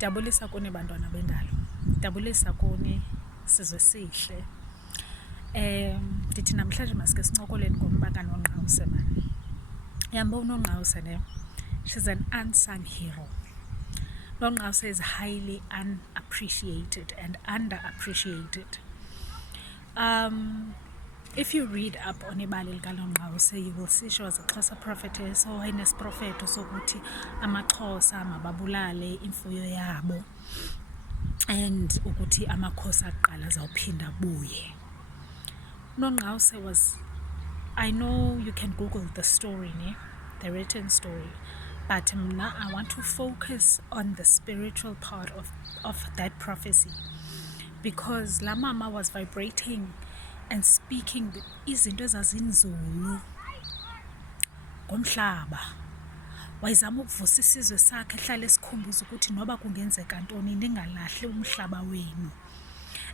Dabulisa kuni bantwana bendalo, dabulisa kuni sizwe sihle. Ndithi namhlanje masike sincokoleni ngomba kaNongqawuse mani. Yambona uNongqawuse ne? She's an unsung hero. Nongqawuse is highly unappreciated and underappreciated. If you read up on ibali likaNongqawuse, you will see she was a Xhosa prophetess owayenesprofeto sokuthi amaXhosa mababulale imfuyo yabo and ukuthi amakhosi aqala azawuphinda buye. Nongqawuse was, I know you can Google the story, the written story, but now I want to focus on the spiritual part of that prophecy, because la mama was vibrating and speaking izinto ezazinzulu ngomhlaba. Wayezama ukuvusa isizwe sakhe ehlale esikhumbuza ukuthi noba kungenzeka ntoni ningalahli umhlaba wenu.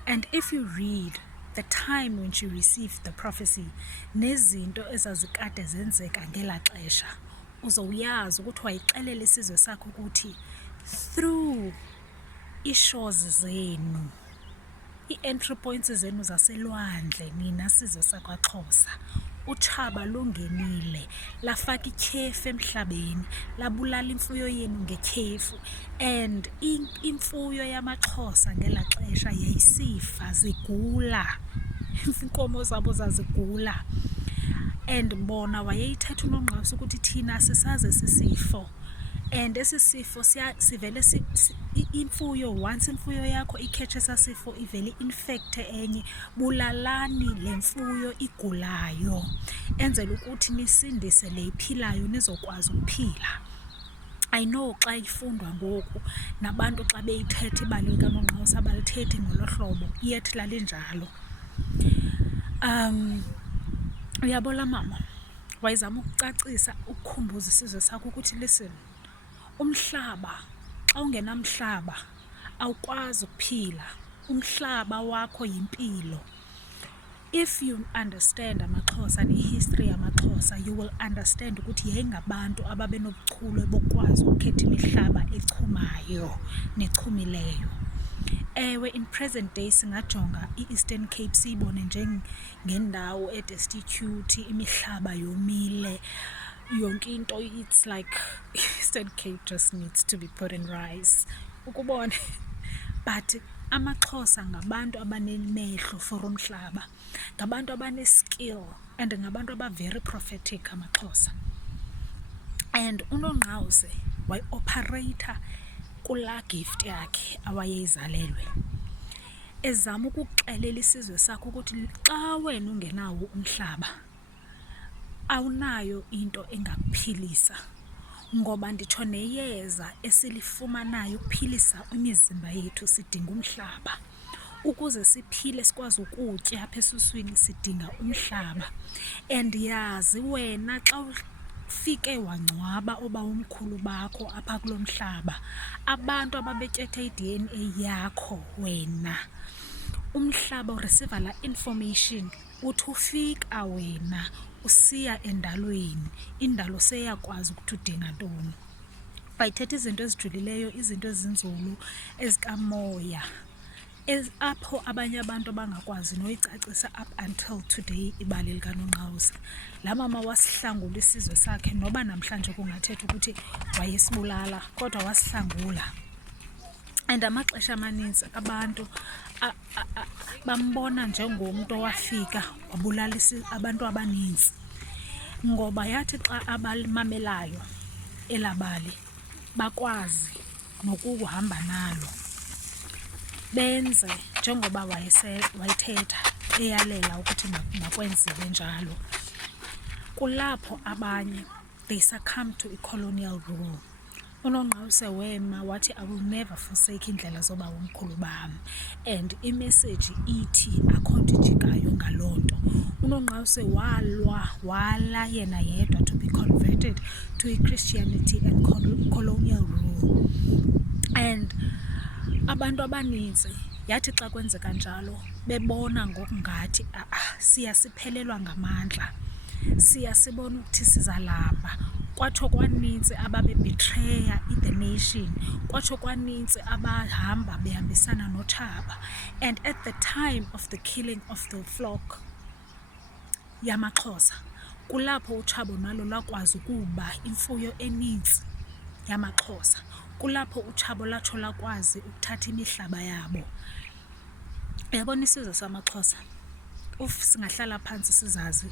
And if you read the time when she received the prophecy nezinto ezazikade zenzeka ngela xesha, uzowuyazi ukuthi wayixelela isizwe sakhe ukuthi through ishores zenu, i-entry points zenu zaselwandle, nina sizwe sakwaXhosa, utshaba lungenile lafaka ityhefu emhlabeni, labulala imfuyo yenu ngetyhefu. And imfuyo yamaXhosa ngela xesha yayisifa, zigula, iinkomo zabo zazigula. And bona wayeyithetha uNongqawuse ukuthi thina sisaze sisifo, and esi sifo sivele imfuyo, once imfuyo yakho ikhetshe sasifo ivele infecte enye, bulalani le mfuyo igulayo enzela ukuthi nisindise le iphilayo nizokwazi ukuphila. I know xa ifundwa ngoku nabantu xa beyithetha ibali likaNongqawuse abalithethi ngolo hlobo, iyethi lalinjalo. Uyabola mama, wayezama ukucacisa ukukhumbuza isizwe sakho ukuthi listen, umhlaba xa ungenamhlaba awukwazi ukuphila, umhlaba wakho yimpilo. If you understand amaXhosa nehistory yamaXhosa, you will understand ukuthi yayingabantu ababenobuchule bokwazi ukukhetha imihlaba echumayo nechumileyo. Ewe, in present day singajonga i-Eastern Cape siyibone njengendawo e-destitute, imihlaba yomile, yonke into, it's like Eastern Cape just needs to be put in rice, ukubone. But amaXhosa ngabantu abanemehlo for umhlaba, ngabantu abane-skill, and ngabantu aba-very prophetic amaXhosa. And uNongqawuse wayi-operator kulaa gift yakhe awayeyizalelwe, ezama ukuxelela isizwe sakho ukuthi xa wena ungenawo umhlaba awunayo into engakuphilisa, ngoba nditsho neyeza esilifumanayo ukuphilisa imizimba yethu sidinga umhlaba. Ukuze siphile sikwazi ukutya apha esuswini sidinga umhlaba. And yazi wena xa ufike wangcwaba oba umkhulu bakho apha kulo mhlaba, abantu ababetyethe i-DNA yakho wena, umhlaba ureceiva la information, uthi ufika wena usiya endalweni, indalo seyakwazi ukuthi udinga ntoni. Bayithetha izinto ezijulileyo, izinto ezinzulu ezikamoya, apho abanye abantu abangakwazi noyicacisa up until today ibali likaNongqawuse. La mama wasihlangula isizwe sakhe, noba namhlanje kungathetha ukuthi wayesibulala, kodwa wasihlangula. And amaxesha amaninzi abantu bambona njengomntu owafika wabulala abantu abaninzi, ngoba yathi xa abalimamelayo elabali bakwazi nokuhamba nalo, benze njengoba wayithetha eyalela ukuthi makwenziwe njalo. Kulapho abanye they succumb to a-colonial rule. uNongqawuse wema wathi I will never forsake indlela zoba umkhulu bam, and imessage ithi akho nto ijikayo ngaloo nto. uNongqawuse wala yena yedwa to be converted to a-Christianity and colonial rule. And abantu abaninzi yathi xa kwenzeka njalo bebona ngokungathi siyasiphelelwa ngamandla, siyasibona ukuthi sizalamba, kwatsho kwanintsi ababebetreya the nation, kwatsho kwanintsi abahamba behambisana noTshaba. And at the time of the killing of the flock yamaXhosa, kulapho uTshaba nalo lakwazi ukuba imfuyo enintsi yamaXhosa, kulapho uTshaba latsho lakwazi ukuthatha imihlaba yabo. Yabona isizwe samaXhosa, singahlala phantsi sizazi,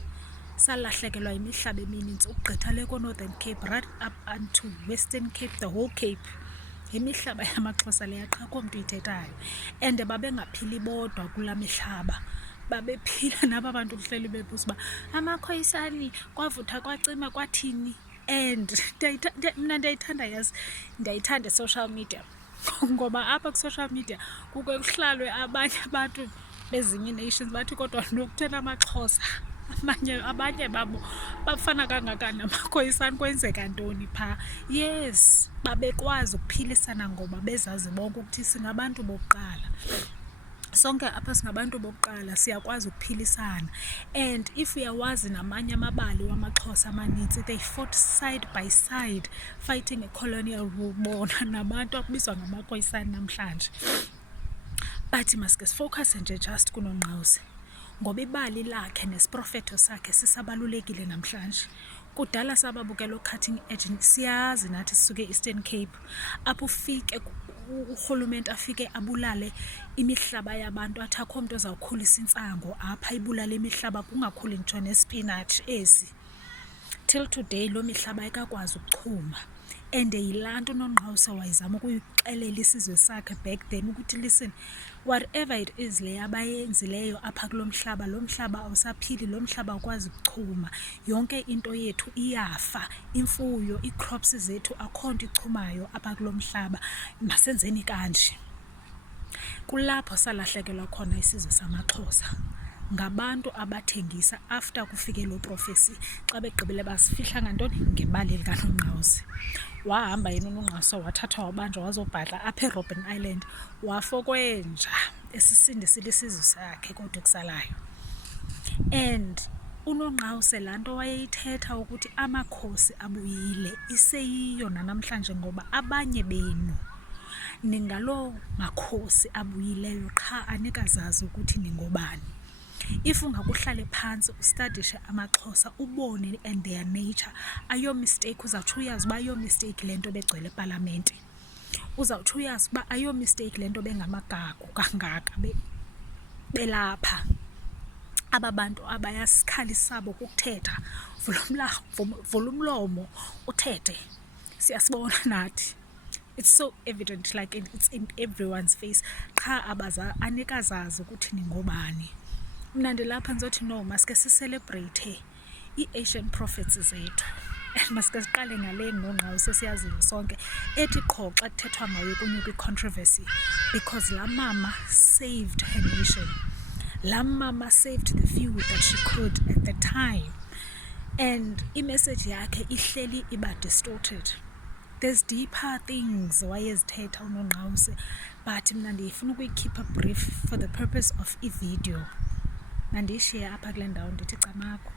salahlekelwa imihlaba emininzi ukugqitha le ko-Northern Cape right up unto Western Cape, the whole Cape. Imihlaba yamaXhosa leya qha akho mntu uyithethayo, and babengaphili bodwa kulaa mihlaba, babephila naba bantu kuhleli bebuza uba amakhoyisani kwavutha kwacima kwathini. And mna ndiyayithanda i-social media, ngoba apha kwi-social media kuke kuhlalwe abanye abantu bezinye nations bathi kodwa nokuthena amaXhosa abanye babo bafana kangakani namakhoyisani, kwenzeka ntoni phaa. Yes, babekwazi ukuphilisana ngoba bezazi bonke ukuthi singabantu bokuqala, sonke apha singabantu bokuqala, siyakwazi ukuphilisana. And if uyawazi namanye amabali wamaXhosa amanintsi, they fought side by side fighting a colonial rule, bona nabantu akubizwa ngamakhoyisani namhlanje. But maske sifocuse nje just kuNongqawuse, ngoba ibali lakhe nesiprofetho sakhe sisabalulekile namhlanje. Kudala sababukela cutting edge, siyazi nathi sisuke Eastern Cape, apho ufike urhulumente afike abulale imihlaba yabantu, athi akho mntu ozawukhulisa intsango apha, ibulale imihlaba kungakhuli ntsho nespinatshi esi. Till today loo mihlaba ayikakwazi ukuchuma. And yilaa nto uNongqawuse wayezama ukuyixelela isizwe sakhe back then ukuthi listen, whatever it is le abayenzileyo apha kulo mhlaba, lo mhlaba awusaphili, lo mhlaba awukwazi ukuchuma, yonke into yethu iyafa, imfuyo, ii-crops zethu akho nto ichumayo apha kulo mhlaba, masenzeni kanje. Kulapho salahlekelwa khona isizwe samaXhosa, ngabantu abathengisa after kufike lo prophecy, xa begqibile basifihla ngantoni, ngebali likaNongqawuse. Wahamba yena uNongqawuse wathathwa wabanjwa wazobhadla apha eRobben Island, wafokwenja esisindisile isizwe sakhe kodwa kusalayo. And uNongqawuse laa nto wayeyithetha ukuthi amakhosi abuyile iseyiyo nanamhlanje, ngoba abanye benu ningaloo makhosi abuyileyo qha anikazazi ukuthi ningobani. If ungakuhlale phansi ustadishe amaXhosa ubone and their nature, ayo mistake uzawutsho uyazi uba ayo mistake le nto begcwele epalamente, uzawutsho uyazi uba ayo mistake le nto bengamagagu kangaka belapha. Aba bantu abayasikhali sabo kukuthetha, vula umlomo uthethe, siyasibona nathi. It's so evident, like it's in everyone's face, qha anikazazi ukuthi ningobani. Mna ndilapha ndizothi no, maske sicelebrate ii-Asian prophets zethu, and maske siqale ngale nguNongqawuse siyaziyo sonke ethi qho xa kuthethwa ngayo kunyuka i-controversy, because laa mama saved her nation. Laa mama saved the few that she could at the time, and imessage yakhe ihleli iba distorted. There's deeper things wayezithetha uNongqawuse, but mna ndiyifuna ukuyikhipha brief for the purpose of i-video. Mandiyishiye apha kule ndawo ndithi camakho.